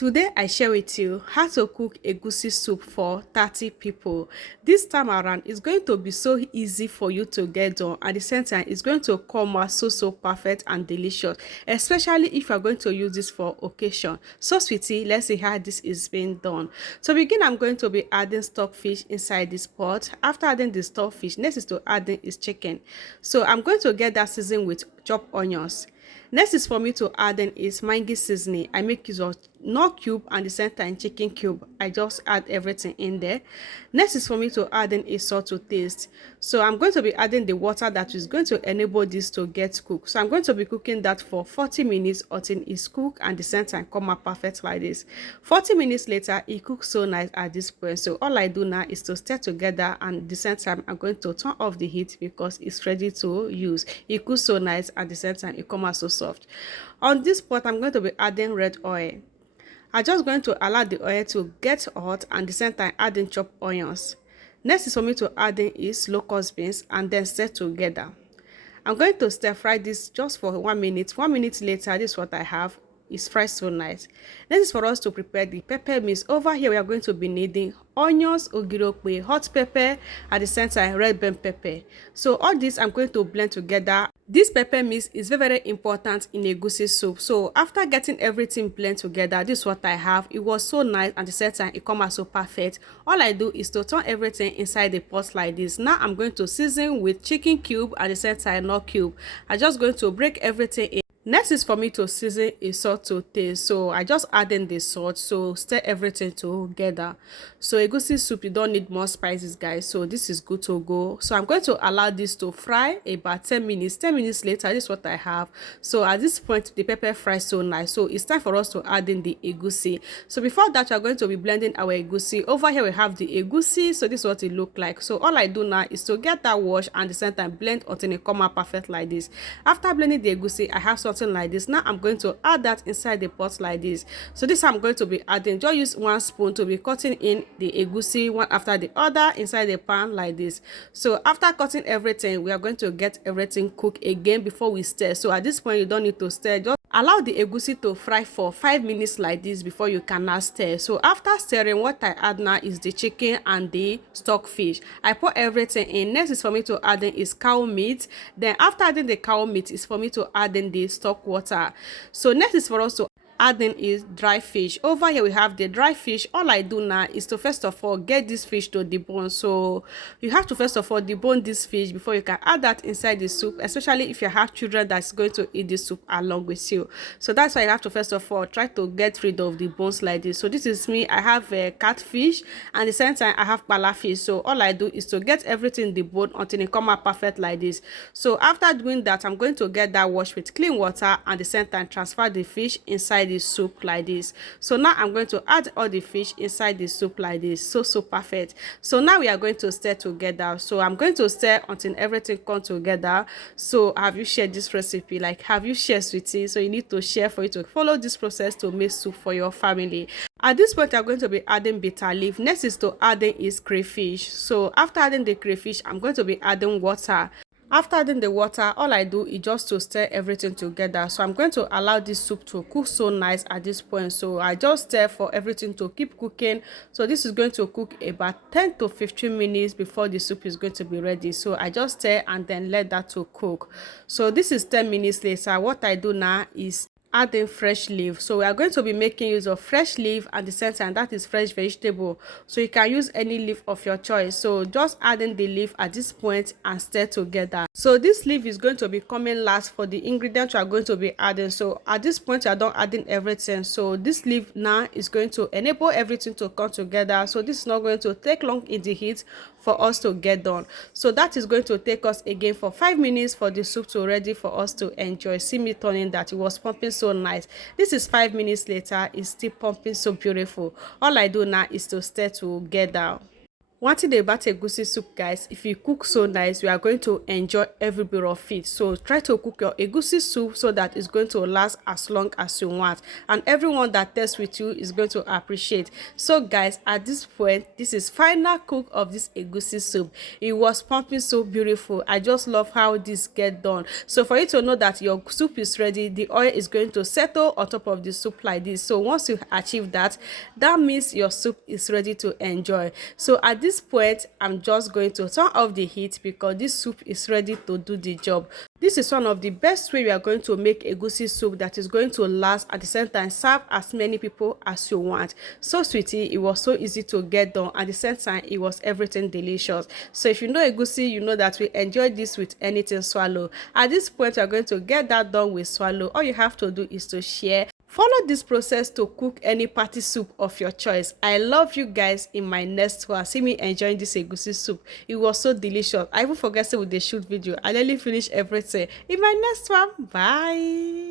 Today I share with you how to cook egusi soup for 30 people. This time around it's going to be so easy for you to get done. At the same time, it's going to come out so perfect and delicious, especially if you're going to use this for occasion. So sweetie, let's see how this is being done. To begin, I'm going to be adding stockfish inside this pot. After adding the stockfish, next is to add is chicken. So I'm going to get that seasoned with chopped onions. Next is for me to add in is mangi seasoning. I make use of nut cube and the center and chicken cube. I just add everything in there. Next is for me to add in a salt to taste. So I'm going to be adding the water that is going to enable this to get cooked. So I'm going to be cooking that for 40 minutes until it's cooked and the center and come out perfect like this. 40 minutes later, it cooks so nice at this point. So all I do now is to stir together, and the same time I'm going to turn off the heat because it's ready to use. It cooks so nice at the same time it comes out so soft. On this pot, I'm going to be adding red oil. I'm just going to allow the oil to get hot, and the same time adding chopped onions. Next is for me to add in is locust beans and then stir together. I'm going to stir fry this just for 1 minute. 1 minute later, this is what I have. It's fried so nice. Next is for us to prepare the pepper mix. Over here we are going to be needing onions, ogirokwe, hot pepper, at the center red bell pepper. So all this I'm going to blend together. This pepper mix is very important in egusi soup. So after getting everything blend together, this is what I have. It was so nice, and the center it come out so perfect. All I do is to turn everything inside the pot like this. Now I'm going to season with chicken cube at the center nut cube. I'm just going to break everything in. Next is for me to season a salt to taste. So I just add in the salt, so stir everything together. So egusi soup, you don't need more spices, guys, so this is good to go. So I'm going to allow this to fry about 10 minutes. 10 minutes later, this is what I have. So at this point the pepper fries so nice, so it's time for us to add in the egusi. So before that, we're going to be blending our egusi. Over here we have the egusi, so this is what it look like. So all I do now is to get that wash and the same time blend until it come out perfect like this. After blending the egusi, I have something like this. Now I'm going to add that inside the pot like this. So this I'm going to be adding, just use 1 spoon to be cutting in the egusi one after the other inside the pan like this. So after cutting everything, we are going to get everything cooked again before we stir. So at this point you don't need to stir, just allow the egusi to fry for 5 minutes like this before you can now stir. So after stirring, what I add now is the chicken and the stockfish. I put everything in. Next is for me to add in is cow meat. Then after adding the cow meat, is for me to add in the stock water. So next is for us to adding is dry fish. Over here we have the dry fish. All I do now is to first of all get this fish to debone. So you have to first of all debone this fish before you can add that inside the soup, especially if you have children that's going to eat this soup along with you. So that's why you have to first of all try to get rid of the bones like this. So this is me. I have a catfish, and the same time I have palafish. So all I do is to get everything deboned until it come out perfect like this. So after doing that, I'm going to get that wash with clean water, and the same time transfer the fish inside the soup like this. So now I'm going to add all the fish inside the soup like this. So perfect. So now we are going to stir together. So I'm going to stir until everything comes together. So have you shared this recipe? Like, have you shared sweetie? So you need to share for you to follow this process to make soup for your family. At this point, I'm going to be adding bitter leaf. Next is to adding is crayfish. So after adding the crayfish, I'm going to be adding water. After adding the water, all I do is just to stir everything together. So I'm going to allow this soup to cook so nice at this point. So I just stir for everything to keep cooking. So this is going to cook about 10 to 15 minutes before the soup is going to be ready. So I just stir and then let that to cook. So this is 10 minutes later. What I do now is adding fresh leaf. So we are going to be making use of fresh leaf at the center, and that is fresh vegetable. So you can use any leaf of your choice. So just adding the leaf at this point and stir together. So this leaf is going to be coming last for the ingredients you are going to be adding. So at this point you are done adding everything. So this leaf now is going to enable everything to come together. So this is not going to take long in the heat for us to get done. So that is going to take us again for 5 minutes for the soup to ready for us to enjoy. See me turning that. It was pumping so nice. This is 5 minutes later. It's still pumping so beautiful. All I do now is to stir together. One thing about egusi soup, guys, if you cook so nice, you are going to enjoy every bit of it. So try to cook your egusi soup so that it's going to last as long as you want, and everyone that tests with you is going to appreciate. So guys, at this point, this is final cook of this egusi soup. It was pumping so beautiful. I just love how this get done. So for you to know that your soup is ready, the oil is going to settle on top of the soup like this. So once you achieve that, that means your soup is ready to enjoy. So at this point, I'm just going to turn off the heat because this soup is ready to do the job. This is one of the best way we are going to make egusi soup that is going to last, at the same time serve as many people as you want. So sweetie, it was so easy to get done, at the same time it was everything delicious. So if you know egusi, you know that we enjoy this with anything swallow. At this point, we are going to get that done with swallow. All you have to do is to share. Follow this process to cook any party soup of your choice. I love you guys. In my next one, see me enjoying this egusi soup. It was so delicious. I even forget to with the shoot video. I nearly finished everything. In my next one, bye.